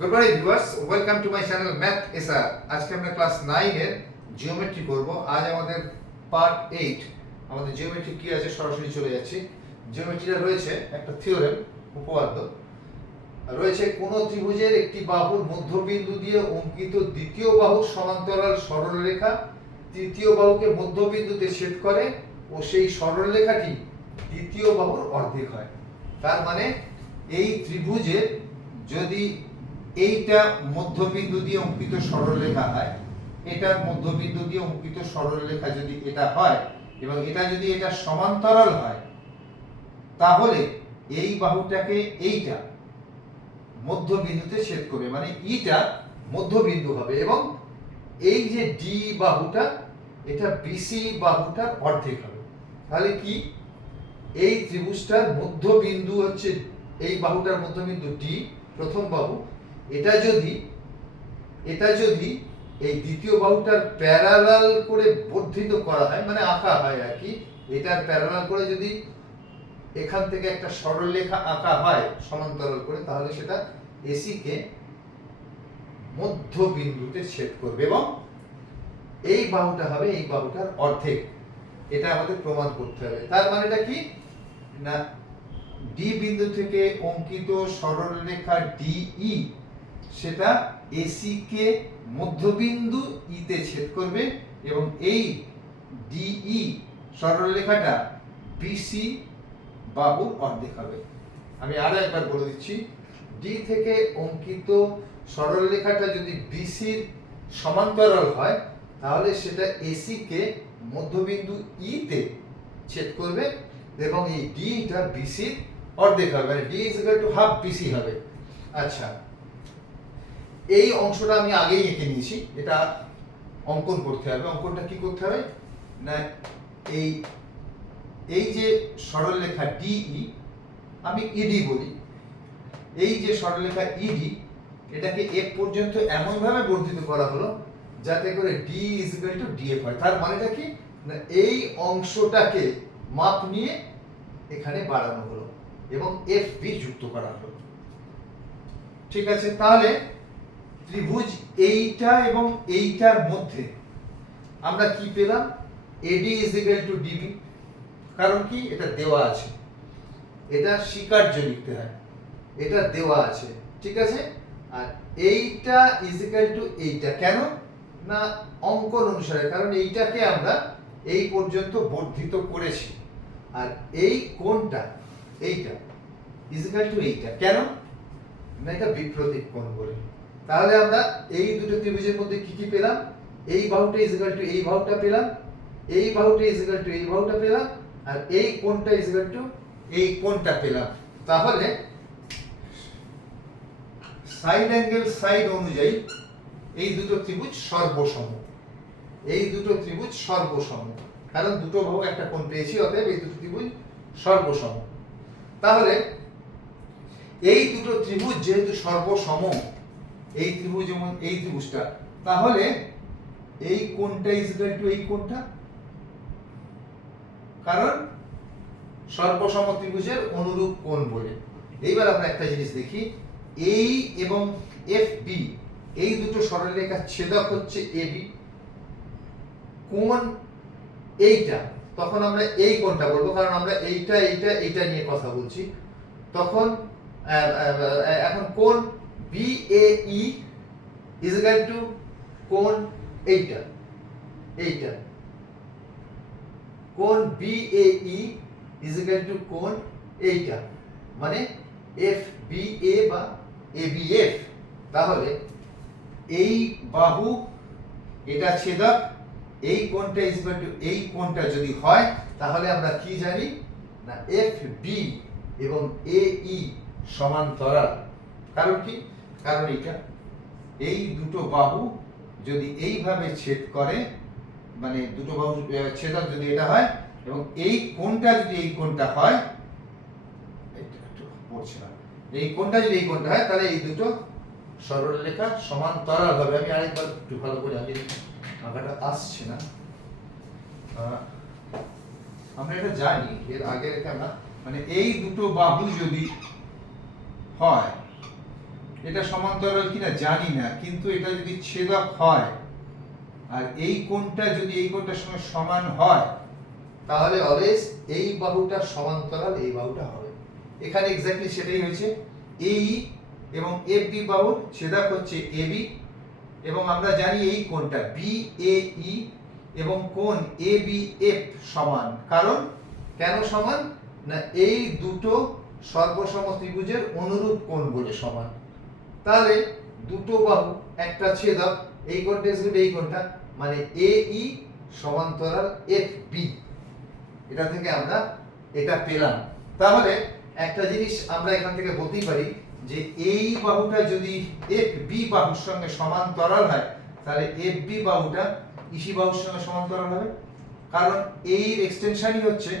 Good morning viewers, welcome to my channel math SR. আজকে আমরা class 9 এর geometry করব। আজ আমাদের পার্ট 8। আমাদের জিওমেট্রি কি আছে সরাসরি চলে যাচ্ছি। জিওমেট্রিটা রয়েছে একটা থিওরেম, উপপাদ্য রয়েছে। কোন ত্রিভুজের একটি বাহুর মধ্যবিন্দু দিয়ে অঙ্কিত দ্বিতীয় বাহুর সমান্তরাল সরলরেখা তৃতীয় বাহুকে মধ্যবিন্দুতে ছেদ করে ও সেই সরলরেখাটি দ্বিতীয় বাহুর অর্ধেক হয়। তার মানে এই ত্রিভুজের যদি এইটা মধ্যবিন্দু দিয়ে অঙ্কিত সরলরেখা হয়, এটার মধ্যবিন্দু দিয়ে অঙ্কিত সরলরেখা যদি এটা হয় এবং এটা যদি এটা সমান্তরাল হয়, তাহলে এই বাহুটাকে এইটা মধ্যবিন্দুতে ছেদ করবে, মানে ইটা মধ্যবিন্দু হবে এবং এই যে ডি বাহুটা এটা বিসি বাহুটার অর্ধেক হবে। তাহলে কি এই ত্রিভুজটার মধ্যবিন্দু হচ্ছে এই বাহুটার মধ্যবিন্দু ডি, প্রথম বাহু। এটা যদি এই দ্বিতীয় বাহুটার প্যারালাল করে বর্ধিত করা হয়, মানে আঁকা হয় আর কি, এটার প্যারালাল করে যদি এখান থেকে একটা সরলরেখা আঁকা হয় সমান্তরাল করে, তাহলে সেটা এসি কে মধ্যবিন্দুতে ছেদ করবে এবং এই বাহুটা হবে এই বাহুটার অর্ধেক। এটা আমাদের প্রমাণ করতে হবে। তার মানেটা কি না, ডি বিন্দু থেকে অঙ্কিত সরলরেখা ডিই সেটা এসি কে মধ্যবিন্দু ই তে ছেদ করবে এবং এই ডিই সরলরেখাটা বিসি বাহুর অর্ধেক হবে। আমি আরো একবার বলে দিচ্ছি, ডি থেকে অঙ্কিত সরলরেখাটা যদি বিসির সমান্তরাল হয়, তাহলে সেটা এসি কে মধ্যবিন্দু ই তে ছেদ করবে এবং এই ডিটা বিসির অর্ধেক হবে, মানে D is equal to half BC হবে। আচ্ছা, এই অংশটা আমি আগেই এঁকে নিয়েছি, এটা অঙ্কন করতে হবে। অঙ্কনটা কি করতে হবে না, এই যে সরলরেখা ডিই, আমি ইডি বলি, এই যে সরলরেখা ইডি এটাকে এফ পর্যন্ত এমন ভাবে বর্ধিত করা হলো যাতে করে D is equal to DF হয়। তার মানেটা কি না, এই অংশটাকে মাপ নিয়ে এখানে বাড়ানো হলো এবং এফ বি যুক্ত করা হলো। ঠিক আছে, তাহলে ত্রিভুজ এইটা এবং এইটার মধ্যে আমরা কি পেলাম, এডি ইজ ইকুয়াল টু ডিবি। কারণ কি, এটা দেওয়া আছে, এটা স্বীকার্য লিখতে হয়, এটা দেওয়া আছে, ঠিক আছে। আর এইটা ইজ ইকুয়াল টু এইটা, কেন না অঙ্কন অনুসারে, কারণ এইটাকে আমরা এই পর্যন্ত বর্ধিত করেছি। আর এই কোণটা এইটা ইজ ইকুয়াল টু এইটা, কেন না এটা বিপ্রতীক কোণ বলে। তাহলে আমরা এই দুটো ত্রিভুজের মধ্যে কি কি পেলাম, এই বাহুটা ইজ ইকুয়াল টু এই বাহুটা পেলাম, এই বাহুটা ইজ ইকুয়াল টু এই বাহুটা পেলাম, আর এই কোণটা ইজ ইকুয়াল টু এই কোণটা পেলাম। তাহলে সাইড অ্যাঙ্গেল সাইড অনুযায়ী এই দুটো ত্রিভুজ সর্বসম, এই দুটো ত্রিভুজ সর্বসম, কারণ দুটো বাহু একটা কোণ পেয়েছি, অতএব এই দুটো ত্রিভুজ সর্বসম। তাহলে এই দুটো ত্রিভুজ যেহেতু সর্বসম, এই ত্রিভুজ এবং এই ত্রিভুজটা, তাহলে এই কোণটা ইজ ইকুয়াল টু এই কোণটা, কারণ সর্বসম ত্রিভুজের অনুরূপ কোণ বলে। এইবার আমরা একটা জিনিস দেখি, এই এবং এফ বি এই দুটো সরলরেখার ছেদক হচ্ছে এবি, কোণ এইটা, তখন আমরা এই কোণটা বলবো, কারণ আমরা এইটা এইটা এইটা নিয়ে কথা বলছি। তখন এখন কোণ বিএই ইজ ইকুয়াল টু কোণ এইটা, এইটা কোণ বিএই ইজ ইকুয়াল টু কোণ এইটা, মানে এফ বি এ বা এ বি এফ। তাহলে এই বাহু এটা ছেদক, এই কোণটা ইজ ইকুয়াল টু এই কোণটা যদি হয়, তাহলে আমরা কি জানি না এফ বি এবং এ ই সমান্তরাল। কারণ কি, কারণ এটা এই দুটো বাহু যদি এইভাবে ছেদ করে, মানে দুটো বাহু ছেদক যদি এটা হয় এবং এই কোণটা যদি এই কোণটা হয়, এটা একটু পড়ছে না, এই কোণটা যদি এই কোণটা হয়, তাহলে এই দুটো সরলরেখা সমান্তরাল হবে। আমি আরেকবার একটু ভালো করে আগে, আঁকাটা আসছে না, আমরা এটা জানি, এর আগে রেখে আমরা, মানে এই দুটো বাহু যদি হয় এটা সমান্তরাল কিনা জানি না, কিন্তু এটা যদি ছেদক হয় আর এই কোণটা যদি এই কোণটার সঙ্গে সমান হয়, তাহলে অলওয়েজ এই বাহুটা সমান্তরাল এই বাহুটা হবে। এখানে এক্স্যাক্টলি সেটাই হয়েছে। এই এবং এফ বি বাহুর ছেদক হচ্ছে এবি, এবং আমরা জানি এই কোণটা বিএই এবং কোণ এবিএফ সমান। কারণ কেন সমান? না এই দুটো সর্বসম ত্রিভুজের অনুরূপ কোণ বলে সমান। তাহলে দুটো বাহু একটা ছেদক, এই কোণটা এই কোণটা, মানে এই সমান্তরাল এফ বি। এটা থেকে আমরা এটা পেলাম। তাহলে একটা জিনিস আমরা এখান থেকে বলতেই পারি যে এই বাহুটা যদি এফ বি বাহুর সঙ্গে সমান্তরাল হয়, তাহলে এফ বি বাহুটা ইসি বাহুর সঙ্গে সমান্তরাল হবে। কারণ এই এক্সটেনশনই হচ্ছে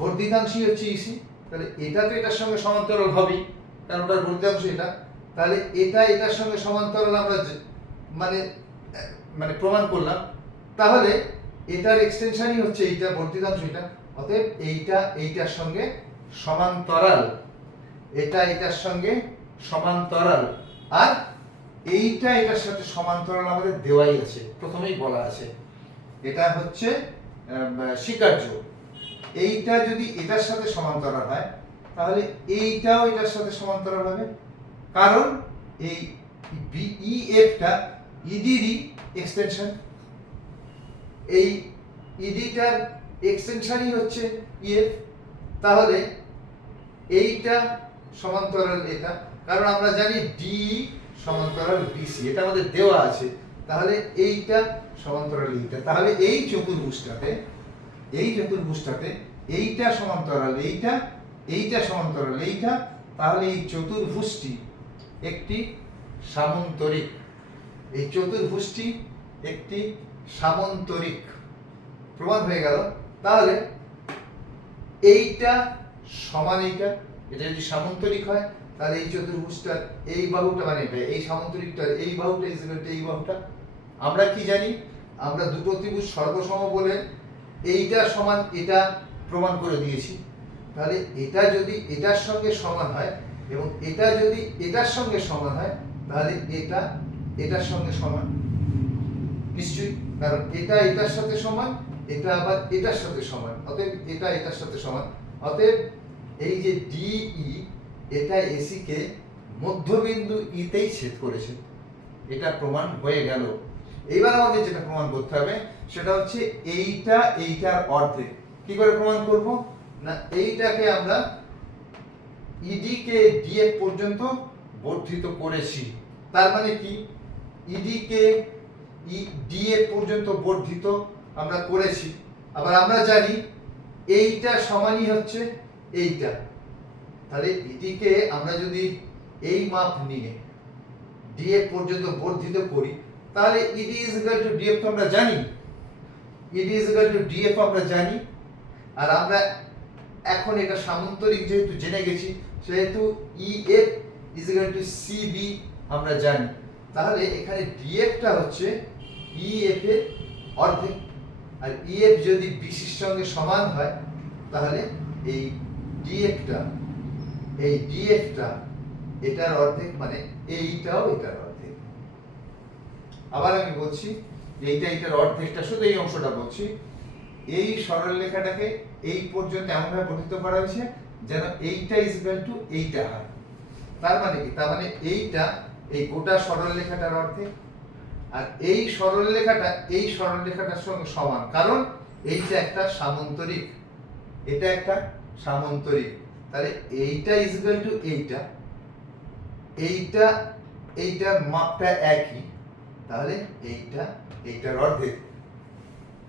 বর্ধিতাংশই হচ্ছে ইসি, তাহলে এটা তো এটার সঙ্গে সমান্তরাল হবেই, কারণ ওটার বর্ধিতাংশ এটা। তাহলে এটা এটার সঙ্গে সমান্তরাল আমরা মানে মানে প্রমাণ করলাম। তাহলে এটার এক্সটেনশনই হচ্ছে এইটা, বর্ধিতাংশ এটা। অতএব এইটা এইটার সঙ্গে সমান্তরাল, এটা এটার সঙ্গে সমান্তরাল, আর এইটা এটার সাথে সমান্তরাল আমাদের দেওয়াই আছে, প্রথমেই বলা আছে। এটা হচ্ছে স্বীকার্য। এইটা যদি এটার সাথে সমান্তরাল হয়, তাহলে এইটাও এটার সাথে সমান্তরাল হবে। কারণ এই বিইএফটা ইডিরই এক্সটেনশন, এই ইডিটার এক্সটেনশনই হচ্ছে ইএফ। তাহলে এইটা সমান্তরাল এটা, কারণ আমরা জানি ডি সমান্তরাল বিসি, এটা আমাদের দেওয়া আছে। তাহলে এইটা সমান্তরাল এইটা, তাহলে এই চতুর্ভুজটাতে এইটা সমান্তরাল এইটা, এইটা সমান্তরাল এইটা, তাহলে এই চতুর্ভুজটি একটি সামন্তরিক। এই চতুর্ভুজটি একটি সামন্তরিক প্রমাণ হয়ে গেল। তাহলে এইটা সমান এইটা, এটা যদি সামন্তরিক হয়, তাহলে এই চতুর্ভুজটার এই বাহুটা মানে এটা, এই সামন্তরিকটার এই বাহুটা ইকুয়াল টু এই বাহুটা। আমরা কি জানি? আমরা দুটো ত্রিভুজ সর্বসম বলে এইটা সমান এটা প্রমাণ করে দিয়েছি। তাহলে এটা যদি এটার সঙ্গে সমান হয় এবং এটা যদি এটার সঙ্গে সমান হয়, তাহলে এটা এটার সঙ্গে সমান নিশ্চয়ই, কারণ এটা এটার সাথে সমান, এটা আবার এটার সাথে সমান। অতএব এটা এটার সাথে সমান। অতএব এই যে ডিই, এটা এসি কে মধ্যবিন্দু ইতেই ছেদ করেছে, এটা প্রমাণ হয়ে গেল। এবার আমাদের যেটা প্রমাণ করতে হবে সেটা হচ্ছে এইটা এইটার অর্ধেক। কি করে প্রমাণ করব? না এইটাকে আমরা ইডি কে ডিএফ পর্যন্ত বর্ধিত করেছি। তার মানে কি? ইডি কে ডিএফ পর্যন্ত বর্ধিত আমরা করেছি। আবার আমরা জানি এইটা সমানই হচ্ছে এইটা। তাহলে ইডিকে আমরা যদি এই মাপ নিয়ে ডিএফ পর্যন্ত বর্ধিত করি, তাহলে ED is equal to DF তো আমরা জানি, ED is equal to DF আমরা জানি। আর আমরা এখন এটা সামন্তরিক যেহেতু জেনে গেছি, সেহেতু EF is equal to CB আমরা জানি। তাহলে এখানে ডিএফটা হচ্ছে ইএফ এর অর্ধেক, আর ইএফ যদি বিসির সঙ্গে সমান হয়, তাহলে এই ডিএফটা এটার অর্ধেক, মানে এইটাও এটার অর্ধেক। আবার আমি বলছি এইটা এটার অর্ধেকটা, শুধু এই অংশটা বলছি। এই সরলরেখাটাকে এই পর্যন্ত এমনভাবে বর্ধিত করা হয়েছে যেন এইটা ইজ ইকুয়াল টু এইটা হয়। তার মানে কি? তার মানে এইটা এই গোটা সরলরেখাটার অর্ধেক, আর এই সরলরেখাটার সঙ্গে সমান। কারণ এইটা একটা সামন্তরিক, এটা একটা সামন্তরিক। তাহলে এইটা ইজ ইকুয়াল টু এইটার মাপটা একই, তাহলে এইটার অর্ধেক।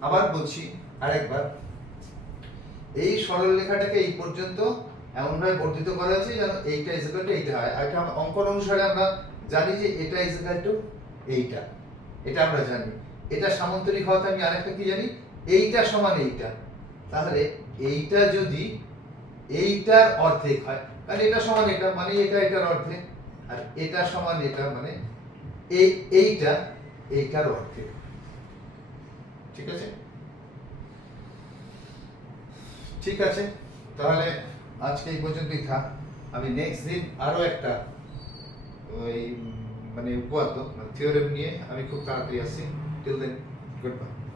আবার বলছি আরেকবার, এই সরলরেখাটাকে এই পর্যন্ত এমনভাবে বর্ধিত করা হয়েছে যেন এইটা ইজ ইকুয়াল টু এইটা হয়। আর অঙ্কন অনুসারে আমরা জানি যে এটা ইজ ইকুয়াল টু এইটা, এটা আমরা জানি। এটা সামন্তরিক হওয়াতে আমি আরেকটা কি জানি? এইটা সমান এইটা। তাহলে এইটা যদি এইটার অর্ধেক হয়, কারণ এটা সমান এটা, মানে এটা এটার অর্ধেক, আর এটা সমান এটা, মানে এইটার অর্ধেক। ঠিক আছে? ঠিক আছে, তাহলে আজকে এই পর্যন্তই থাক। আমি নেক্সট দিন আরো একটা ওই মানে উপপাদ্য থিওরেম নিয়ে আমি খুব তাড়াতাড়ি আসছি। Till then, good by.